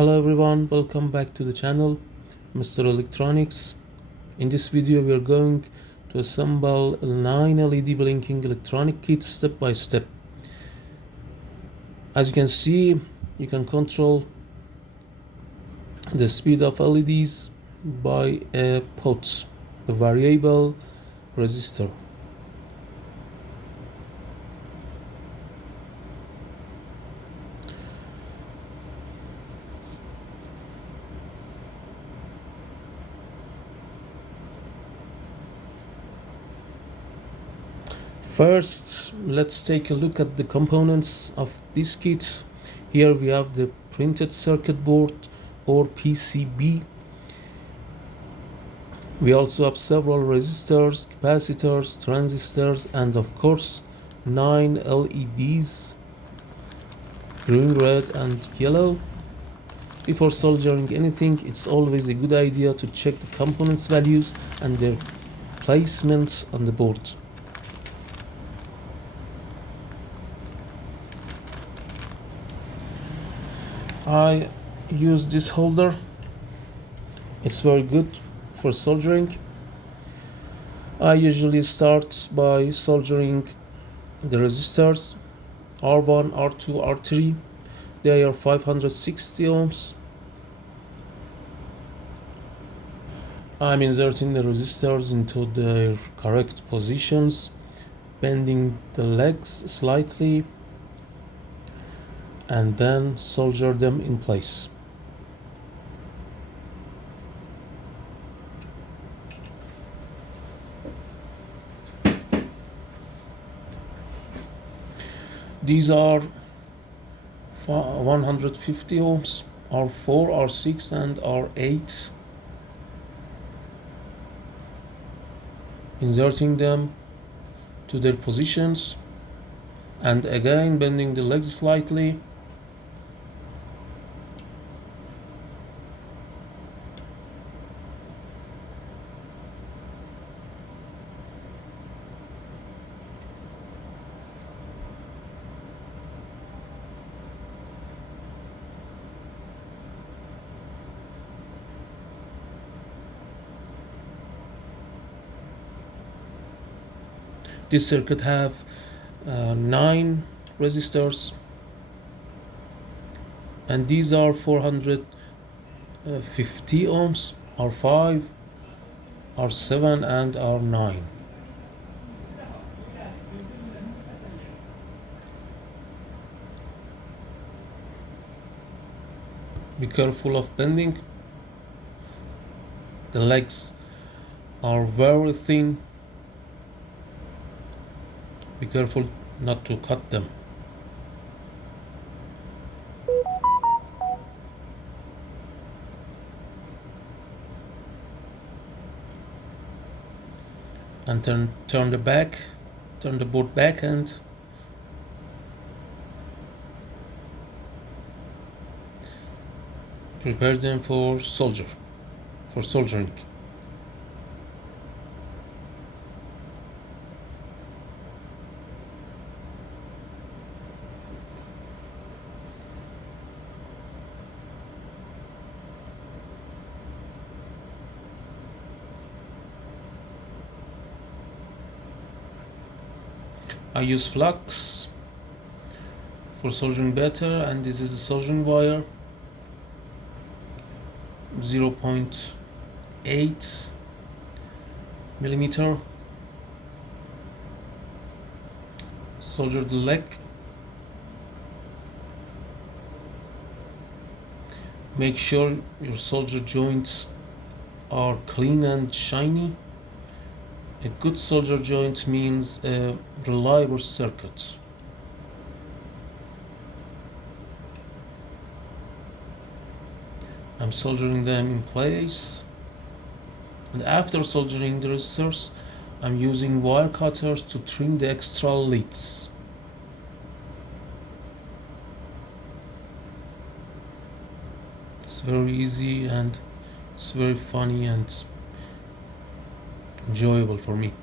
Hello everyone, welcome back to the channel, Mr. Electronics. In this video we are going to assemble a 9 LED blinking electronic kit step by step. As you can see, you can control the speed of LEDs by a pot, a variable resistor. First, let's take a look at the components of this kit. Here we have the printed circuit board or PCB. We also have several resistors, capacitors, transistors, and of course 9 LEDs, green, red, and yellow. Before soldering anything, it's always a good idea to check the components values and their placement on the board. I use this holder. It's very good for soldering. I usually start by soldering the resistors R1, R2, R3. They are 560 ohms. I'm inserting the resistors into their correct positions, bending the legs slightly, and then solder them in place. These are 150 ohms, R4, R6, and R8. Inserting them to their positions and again bending the legs slightly. This circuit have 9 resistors, and these are 450 ohms, R5, R7, and R9. Be careful of bending. The legs are very thin. Be careful not to cut them. And turn the board back and prepare them for soldering. I use flux for soldering better, and this is a soldering wire, 0.8 millimeter. Solder the leg. Make sure your solder joints are clean and shiny. A good solder joint means a reliable circuit. I'm soldering them in place, and after soldering the resistors, I'm using wire cutters to trim the extra leads. It's very easy and it's very funny and enjoyable for me.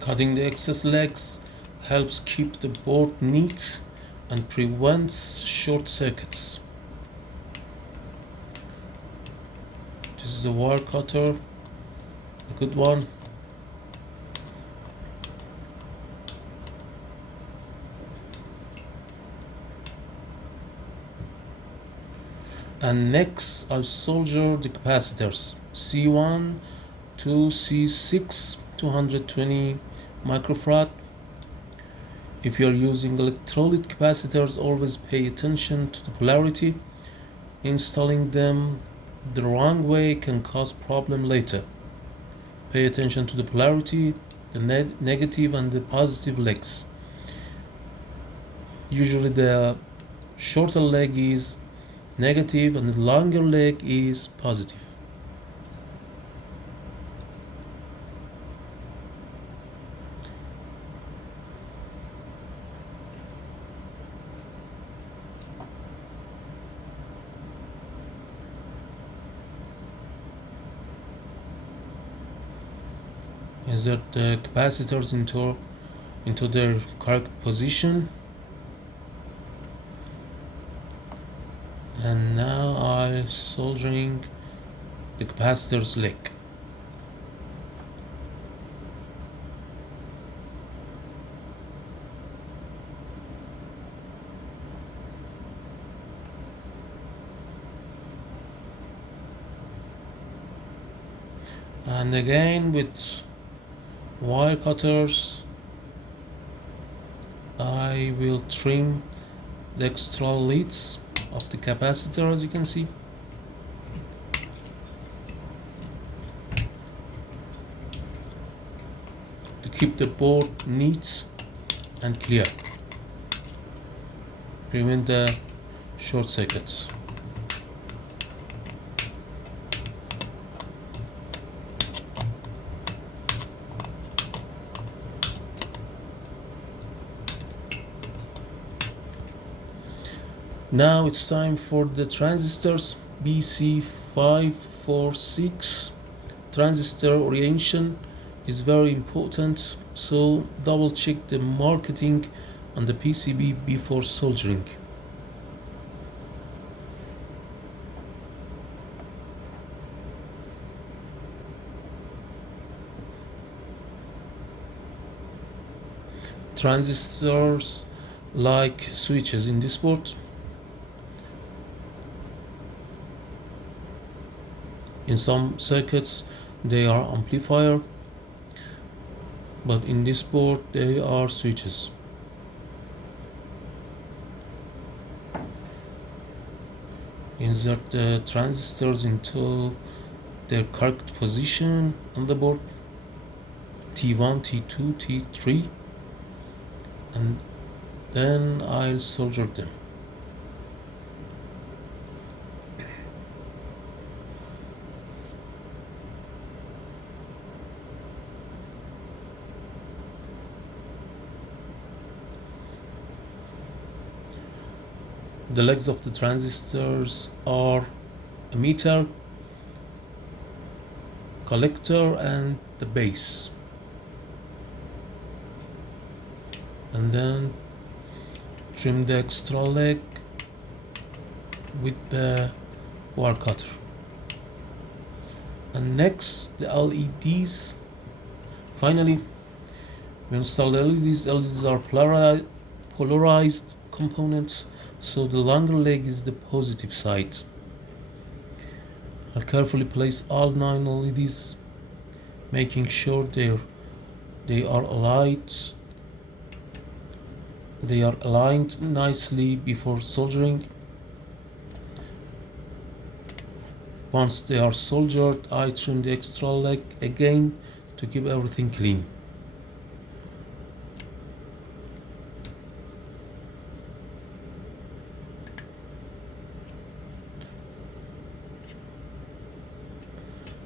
Cutting the excess legs helps keep the board neat and prevents short circuits. This is a wire cutter, a good one. And next I'll solder the capacitors C1 to C6 220 microfarad. If you are using electrolyte capacitors, always pay attention to the polarity. Installing them the wrong way can cause problem later. Pay attention to the polarity, the negative and the positive legs. Usually the shorter leg is negative and the longer leg is positive. Insert the capacitors into their correct position. And now I'm soldering the capacitor's leg. And again with wire cutters I will trim the extra leads of the capacitor, as you can see. To keep the board neat and clear. Prevent the short circuits. Now it's time for the transistors. BC546 transistor orientation is very important, so double check the marking on the PCB before soldering. Transistors like switches in this board. In some circuits they are amplifier, but in this board they are switches. Insert the transistors into their correct position on the board, T1, T2, T3, and then I'll solder them. The legs of the transistors are emitter, collector, and the base. And then trim the extra leg with the wire cutter. And next, the LEDs. Finally, we install the LEDs. LEDs are polarized components, so the longer leg is the positive side. I'll carefully place all 9 LEDs, making sure they are aligned. They are aligned nicely before soldering. Once they are soldered, I trim the extra leg again to keep everything clean.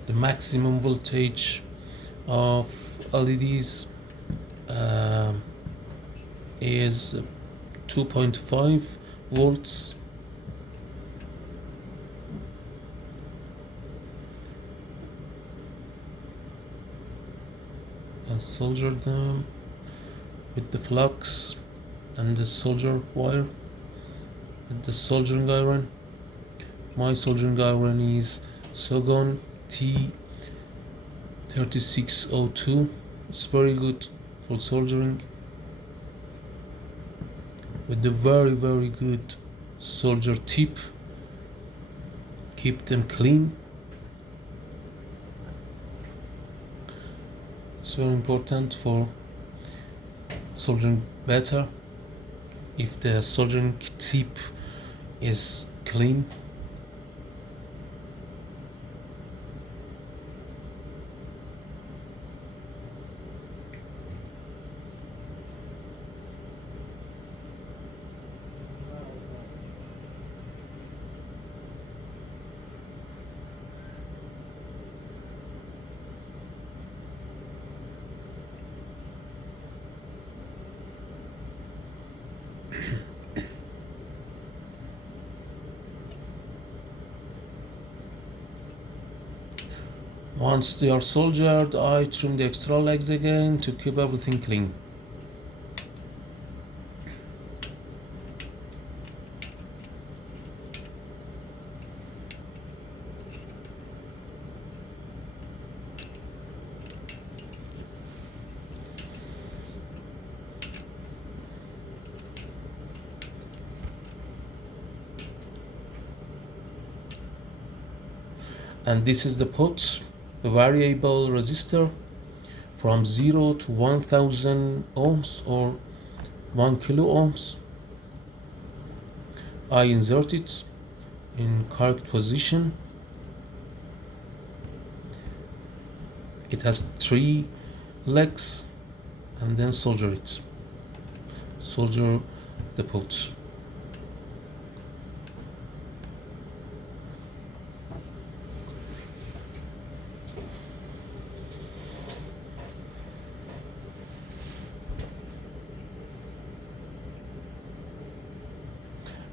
The maximum voltage of LEDs is 2.5 volts. and solder them with the flux and the solder wire with the soldering iron. My soldering iron is Sogon T3602. It's very good for soldering with the very good solder tip. Keep them clean. It's very important for soldering better if the soldering tip is clean. Once they are soldered, I trim the extra legs again to keep everything clean. And this is the pot, a variable resistor from 0 to 1000 ohms or 1 kilo ohms. I insert it in correct position. It has 3 legs and then solder it. Solder the pot.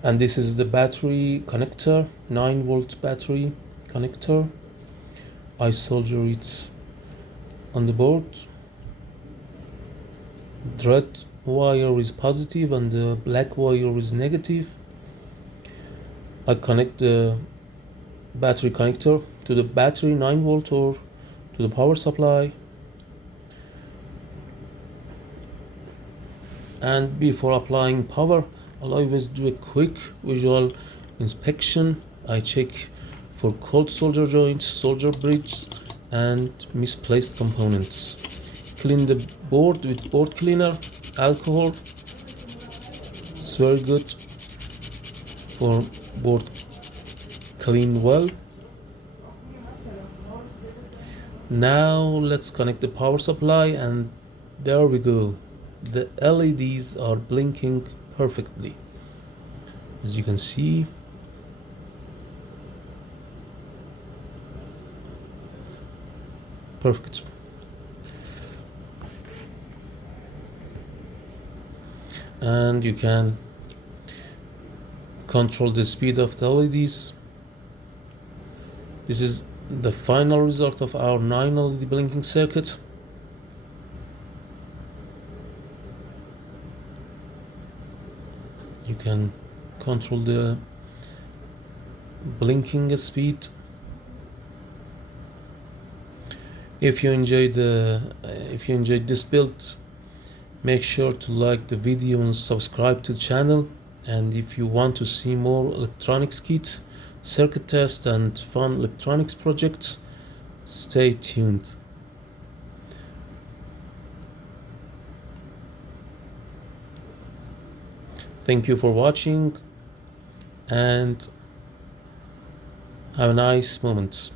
And this is the battery connector, 9-volt battery connector. I solder it on the board. The red wire is positive and the black wire is negative. I connect the battery connector to the battery 9-volt or to the power supply. And before applying power, I'll always do a quick visual inspection. I check for cold solder joints, solder bridges, and misplaced components. Clean the board with board cleaner, alcohol. It's very good for board clean well. Now let's connect the power supply, and there we go. The LEDs are blinking perfectly, as you can see. Perfect. And you can control the speed of the LEDs. This is the final result of our 9 LED blinking circuit. You can control the blinking speed. If you enjoyed this build, make sure to like the video and subscribe to the channel. And if you want to see more electronics kits, circuit tests, and fun electronics projects, stay tuned. Thank you for watching and have a nice moment.